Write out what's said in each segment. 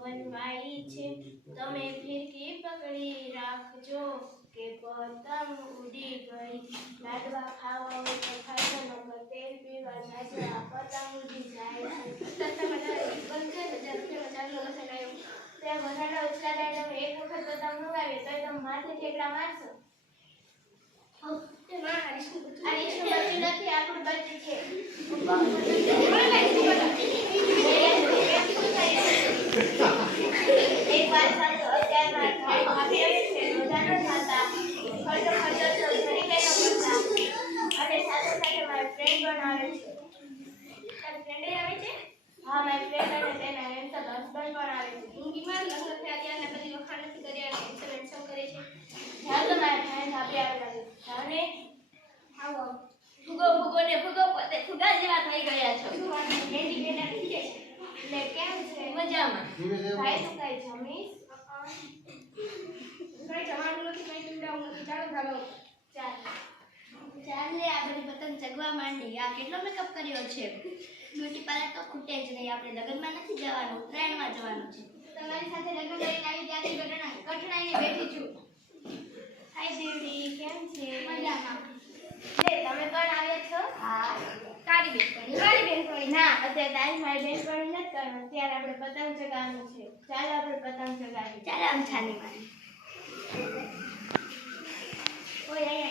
પવનવાળી છે તમે ફિરકી પકડી રાખજો કે પતંગ ઉડી ગઈ લાડવા ખાવા હોય તો ખાજો નકર તેલ પીવા જાજો પતંગ ઉડી જાય છે તે વધારે ઉછળાય તમે એક વખત પતંગ મંગાવી તો તમે માથે ઠેકડા મારશો આ ઈશું બચ્યું નથી આપણું બચ્યું છે એક વાત સાચો અત્યારમાં ભાભી આવે છે રોજા ન થતા ખર્ચો તો ઘણી બહેનો કરતા અને સાથે સાથે મારી ફ્રેન્ડ પણ આવે છે તારી ફ્રેન્ડ આવે છે હા મારી ફ્રેન્ડ અને તેના હેન્ડસમ હસબન્ડ પણ આવે છે જિંદગીમાં લગ્ન થયા ત્યારના બધી વખાણ નથી કર્યા હેન્ડસમ કરે છે જાઓ તો મારા ફ્રેન્ડ ભાભી આવે લાગે અને આવો ફુગો પોતે ફુગા જેવા થઈ ગયા છો કેન્ડી બેટા થઈ જાય એટલે કેમ છે મજામાં ભાઈ તું કઈ જમીશ કઈ જવાનું નથી કઈ પીવડાવું નથી ચાલો ચાલ લે આપણે પતંગ ચગવા માંડી આ કેટલો મેકઅપ કર્યો છે બ્યુટી પાર્લર તો ખૂટે જ નહીં આપણે લગ્નમાં નથી જવાનું ઉત્તરાયણમાં જવાનું છે તમારી સાથે લગ્ન કરીને આવી ત્યાંથી કઠણાઈને બેઠી છું હાય દેવડી કેમ છે મજામાં લે તમે કોણ આવ્યા છો હા કાળી બેનપણી ના અત્યારે તારી મારી બેનપણી નથી કરવાનું ત્યારે આપણે પતંગ ચગાવવાનું છે ચાલો આપણે પતંગ ચગાવીએ ચાલો આમ છાની મારી ઓય આય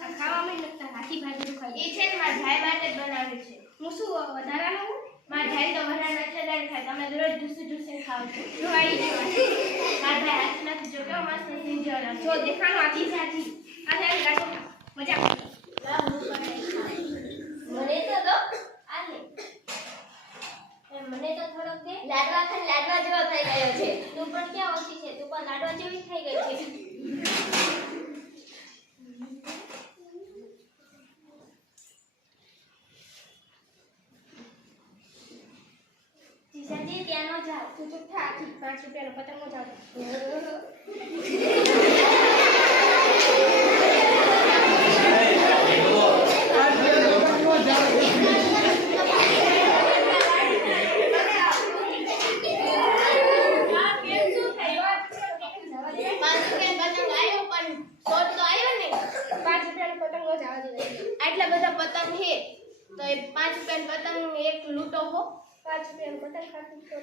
આ ખાવામાં નથી હાથી ભાજી ખાઈ એ છે ને મારા ભાઈ માટે જ બનાવે છે હું શું વધારાનો હું મારા ભાઈ તો વધારાનો ચગાવી ખાય તમે રોજ ઢૂસી ખાવ છો જો આવી જાય મારા ભાઈ હાથ નથી જો કેવો મસ્ત સિંજર જો દેખાનો હાથી સાથી આ જાય ગાડો મજા લા હું પણ મને તો દો આલે મને તો થોડોક દે લાડવા જેવો થઈ ગયો છે તું પણ ક્યાં ઓછી છે તું પણ લાડવા જેવી થઈ ગઈ છે જીજાજી ત્યાં ન જાવ તું ચૂપ થા 5 રૂપિયાનો પતંગ ન જાવ આટલા બધા પતંગ છે તો એ 5 રૂપિયાનો પતંગ એક લૂટો હો 5 રૂપિયાનો પતંગ ખાતું તો